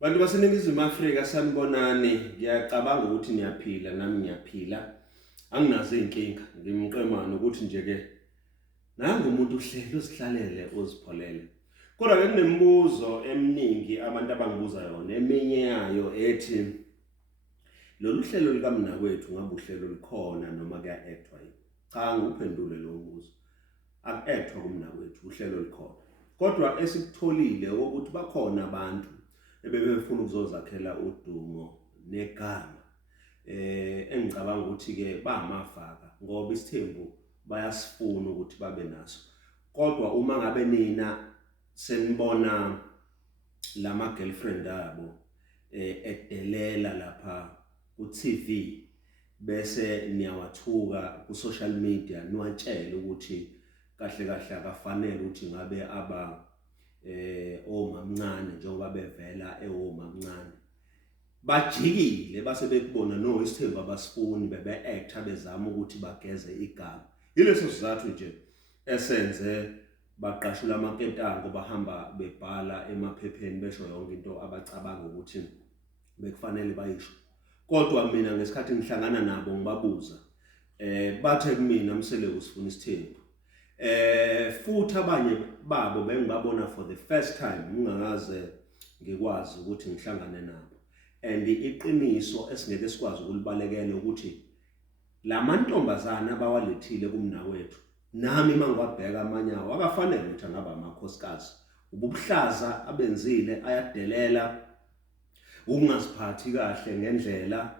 Bantu baseNingizimu Afrika sanibonani, ngiyacabanga ukuthi niyaphila nami ngiyaphila. Anginazo inkinga, ngimqemana ukuthi nje ke nangu umuntu uhleli uzihlalele uzipholele. Kodwa ke kunemibuzo eminingi abantu abangibuza yona, eminye yayo ethi lolu hlelo likamnakwethu ngabe uhlelo likhona noma kuya-actwa yini? Cha, nguphendule lo mbuzo. Aku-actwa kumnakwethu, uhlelo likhona. Kodwa esikutholile ukuthi bakhona abantu ebebefuna ukuzozakhela udumo negama. Engicabanga ukuthi ke bamafaka ngoba isithembu bayasifuna ukuthi babe naso. Kodwa uma ngabe nina senibona lama girlfriend abo edelela lapha ku TV bese niyawathuka ku social media niwatshela ukuthi kahle kahle akafanele ukuthi ngabe aba omamncane njengoba bevela ewomamncane bajikile base bekubona no isithembu abasifuni bebe-actor bezama ukuthi bageze igama. Yileso sizathu nje esenze baqashula amaketanga bahamba bebhala emaphepheni besho yonke into abacabanga ukuthi bekufanele bayisho. Kodwa mina ngesikhathi ngihlangana nabo ngibabuza bathe kumina msele usifuna isithembu. Futhi abanye babo bengibabona for the first time ngingakaze ngikwazi ukuthi ngihlangane nabo. And iqiniso esingeke sikwazi ukulibalekela ukuthi lamantombazana abawalethile kumnakwethu nami mangiwabheka amanye awo akafanele ukuthi angaba amakhosikazi. Ubuhlaza abenzile ayadelela, ukungaziphathi kahle ngendlela,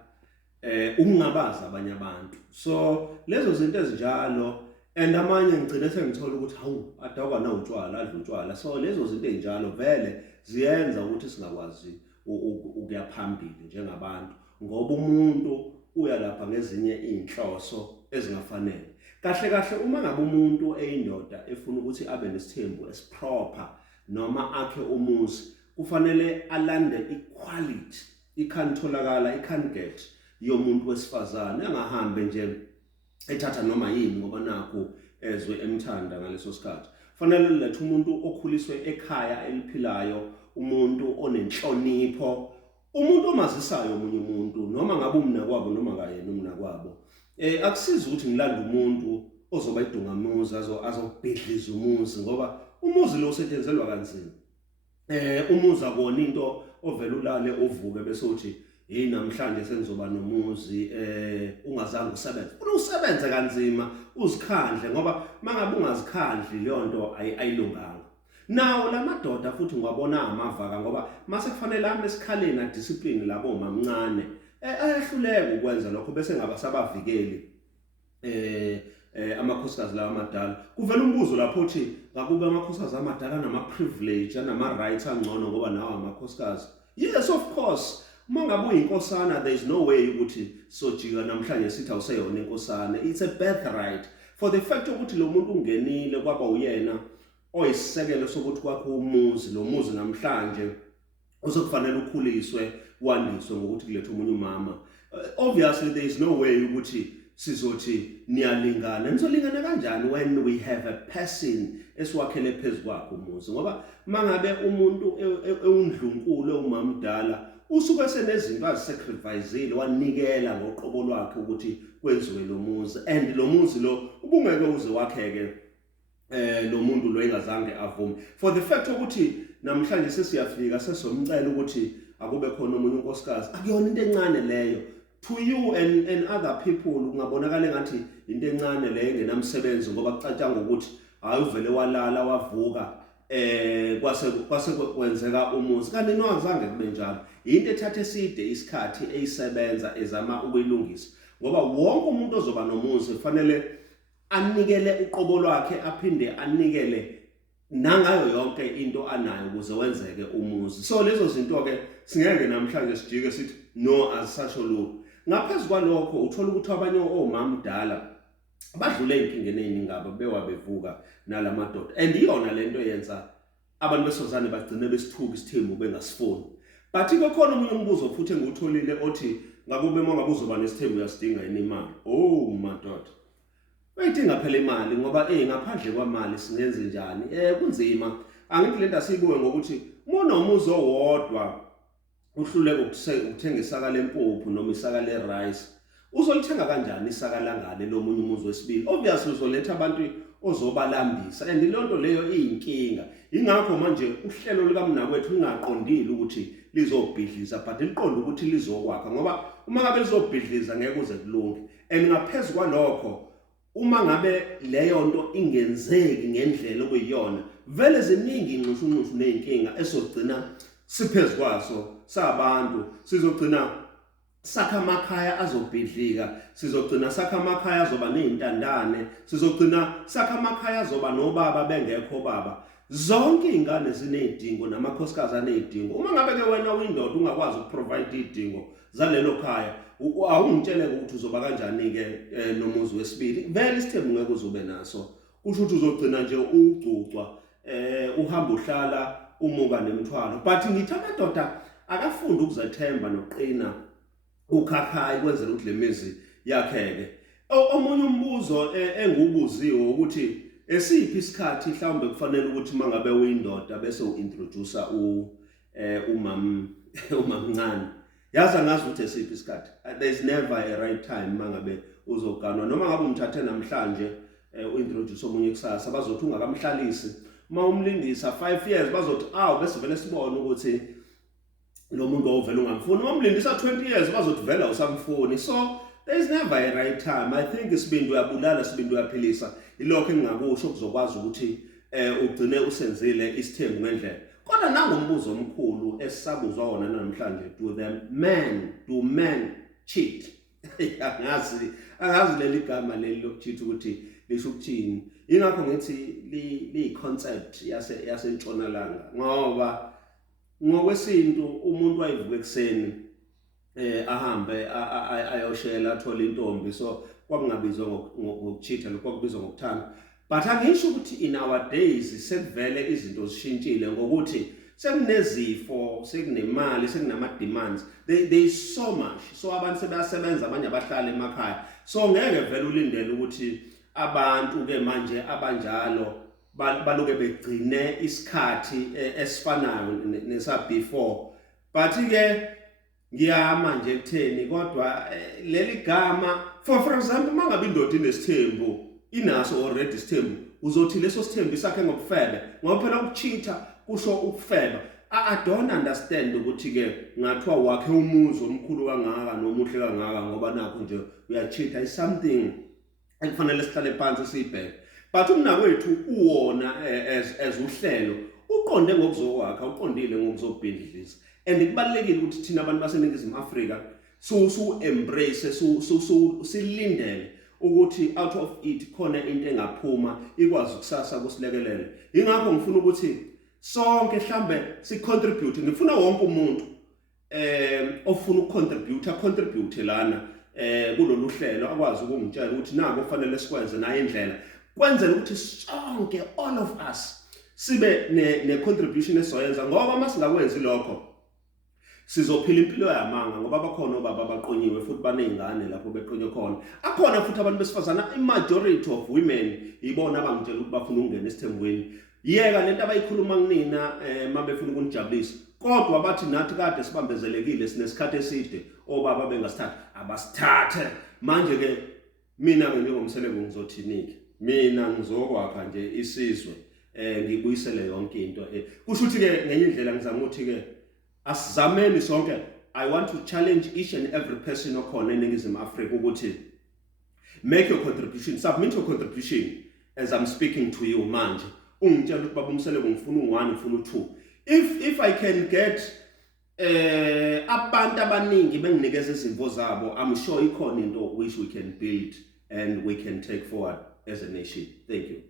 ukungabaza abanye abantu. So lezo zinto ezinjalo and amanye ngigcine sengithola ukuthi hawu adakwa na utshwala adla utshwala. So lezo zinto ezinjalo vele ziyenza ukuthi singakwazi ukuya phambili njengabantu ngoba umuntu uya lapha ngezinye inhloso ezingafanele. Kahle kahle uma ngabe umuntu eyindoda efuna ukuthi abe nesithembu esiproper noma akhe umuzi kufanele alande equality ikhanitholakala ikhanget yomuntu wesifazane engahambe nje ethatha noma yini ngoba nakho ezwe emthanda ngaleso sikhathi. Fanele lethe umuntu okhuliswe ekhaya eliphilayo, umuntu onenhlonipho, umuntu omazisayo omunye umuntu noma ngabe umnakwabo noma kayena umnakwabo. Akusizi ukuthi ngilanda umuntu ozoba idungamuzi azobhidliza umuzi ngoba umuzi lo usetshenzelwa kanzima. Umuzi akona into ovela ulale uvuke bese uthi hey namhlanje sengizoba nomuzi ungazange usebenze. Ufuna usebenze kanzima uzikhandle ngoba mangabe ungazikhandli leyo nto ayilunganga. Nawo lamadoda futhi ngiwabona amavaka ngoba mase kufanele ame esikhaleni discipline labo mamncane ayahluleka ukwenza lokho bese ngabasabavikeli amakhosikazi lawa amadala. Kuvela umbuzo lapho uthi ngakube amakhosikazi amadala nama privilege anama rights angcono ngoba nawo amakhosikazi. Yes, of course. Mangabe uyinkosana there is no way ukuthi sojika namhlanje sithi awuseyona inkosana. It's a birthright for the fact ukuthi lo muntu ungenile kwaba uyena oyisisekelo sokuthi kwakho umuzi. Lo muzi namhlanje uzokufanele ukhuliswe wandiswe ngokuthi kulethe umunye umama. Obviously there is no way ukuthi sizothi niyalingana. Nizolingana kanjani when we have a person esiwakhele phezulu kwakho umuzi ngoba mangabe umuntu ewundlunkulu umamdala usuke senezinto azisacrificeile wanikela ngoqobo lwakhe ukuthi kwenziwe lo muzi and lo muzi lo ubungeke uze wakheke lo muntu lo engazange avume for the fact ukuthi namhlanje sesiyafika sesomcela ukuthi akube khona umunye unkosikazi. Akuyona into encane leyo to you and other people. Ungabonakala ngathi into encane leyo engenamsebenzi ngoba kucatshanga ukuthi hayi uvele walala wavuka kwase kwenzeka umuzi kanti nowazange kube njalo. Into ethatha eside isikhathi eyisebenza ezama ukuyilungisa ngoba wonke umuntu ozoba nomuzi kufanele anikele uqobo lwakhe aphinde anikele nangayo yonke into anayo ukuze wenzeke umuzi. So lezo zinto ke singeke namhlanje sijike sithi no azisasho lutho. Ngaphezulu kwalokho uthola ukuthi abanye omamdala badlule inkingeni eziningaba bewabevuka nalamadoda and iyona lento yenza abantu besozane bagcine besithuka isithembu bengasifuni. But kukhona umunye umbuzo futhi engutholile othi ngakube mangabe uzoba nesithembu uyasidinga imali. Oh madoda, bayidinga phela imali ngoba ngaphandle kwamali singenze njani? Kunzima. Angithi lento asibuke ngokuthi uma unomuzi owodwa uhluleke ukuthenga isaka lempuphu noma isaka le-rice, uzolithenga kanjani isaka langale lomunye umuzi wesibili? Obviously uzoletha abantu ozobalambisa, and leyo nto leyo iyinkinga. Ingakho manje uhlelo likaMnakwethu lingaqondile ukuthi lizobhidliza, but liqonde ukuthi lizokwakha, ngoba uma ngabe lizobhidliza ngeke kuze kulunge. And ngaphezulu kwalokho, uma ngabe leyo nto ingenzeki ngendlela okuyiyona, vele ziningi inxushunxushu ney'nkinga esogcina siphezu kwaso sabantu. Sizogcina sakha amakhaya azobhidlika, sizogcina sakha amakhaya azoba ney'ntandane, sizogcina sakha amakhaya azoba nobaba bengekho baba. Zonke iy'ngane ziney'dingo namakhosikazi aney'dingo. Uma ngabe-ke wena uyindoda ungakwazi ukuprovide iy'dingo zalelo khaya, awungitshele-ke ukuthi uzoba kanjani-ke nomuzi wesibili. Vele isithembu ngeke uzobe naso. Kusho ukuthi uzogcina nje ugcugcwa, uhamba uhlala umuka nemithwalo. But ngithi amadoda akafunde ukuzethemba nokuqina ukhakhayi kwenzela ukuthi le mizi yakheke. Omunye umbuzo engiwubuziwe ukuthi esiphi isikhathi mhlawumbe kufanele ukuthi mangabe uyindoda bese uintroduce umamncane. Yazi angazi ukuthi esiphi isikhathi. There is never a right time mangabe uzoganwa, noma ngabe umthathe namhlanje uintroduce omunye kusasa, bazothi ungakamhlalisi. Uma umlindisa 5 years bazothi bese vele sibone ukuthi lo muntu ovela ungamfuni. Uma umlindisa 20 years bazothi vele usamfuni. So there is never a right time. I think isibindi uyabulala, isibindi uyaphilisa. Ilokho engingakusho kuzokwazi ukuthi ugcine usenzile isithembu ngendlela. Kodwa nangombuzo omkhulu esisabuzwa wona namhlanje, do men cheat? Angazi leli gama leli lokucheat ukuthi lisho ukuthini. Ingakho ngithi li concept yasentshonalanga, ngoba ngokwesintu umuntu wayivuka ekseni ahambe ayoshela athole intombi, so kwakungabizwa ngokucheat, lokho kubizwa ngokuthanda. But angisho ukuthi in our days sekuvele izinto zishintshile ngokuthi sekunezifo, sekunemali, sekunama demands. There is so much. So abantu sebayasebenza, abanye abahlala emakhaya. So ngeke vele ulindele ukuthi abantu ke manje abanjalo baloke begcine isikhathi esifanayo nesa before. But ke ngiyama nje kutheni, kodwa leli gama for example mangabe indoda inesithembu, inaso already isithembu, uzothi leso sithembu sakhe ngokufebe, ngoba phela ukucheata kusho ukufeba. I don't understand ukuthi ke ngathiwa wakhe umuzi omkhulu kangaka nomuhle kangaka ngoba nakho nje uyacheata. Is something ekufanele sihlale phansi sibheke. But umnakwethu uwona as uhlelo uqonde ngokuzokwakha, uqondile ngokuzobhidliza. And kubalekile ukuthi thina abantu baseNingizimu Afrika embrace, silindele ukuthi out of it khona into engaphuma ikwazi ukusasa kusilekelele. Ingakho ngifuna ukuthi sonke mhlambe sicontribute. Ngifuna wonke umuntu ofuna ukucontribute lana kulolu hlelo akwazi ukungitshela ukuthi nako kufanele sikwenze nayo indlela kwenzela ukuthi sonke, all of us, sibe ne contribution esoyenza, ngoba masingakwenzi lokho sizophila impilo yamanga, ngoba bakhona obaba abaqonyiwe futhi banezingane lapho beqonye khona. Akhona futhi abantu besifazana, majority of women ibona abangitshela ukuthi bafuna ukungena esithembweni. Yeka lento abayikhuluma kunina mabefuna ukunijabulisa, kodwa bathi nathi kade sibambezelekile sinesikhathi eside, obaba bengasithatha abasithathe. Manje ke mina njengomseleko ngizothiniki, mina ngizokwakha nje isizwe, ngibuyisele yonke into. Kusho ukuthi ke ngenye indlela ngizama ukuthi ke asizameni sonke. I want to challenge each and every person okhona eNingizimu Afrika ukuthi make your contribution, submit your contribution as I'm speaking to you manje. Ungitshela ukuthi baba umseleko ngifuna u1, ngifuna u2. If I can get abantu abaningi benginikeza izimvo zabo, I'm sure ikhona into which we can build and we can take forward as a nation. Thank you.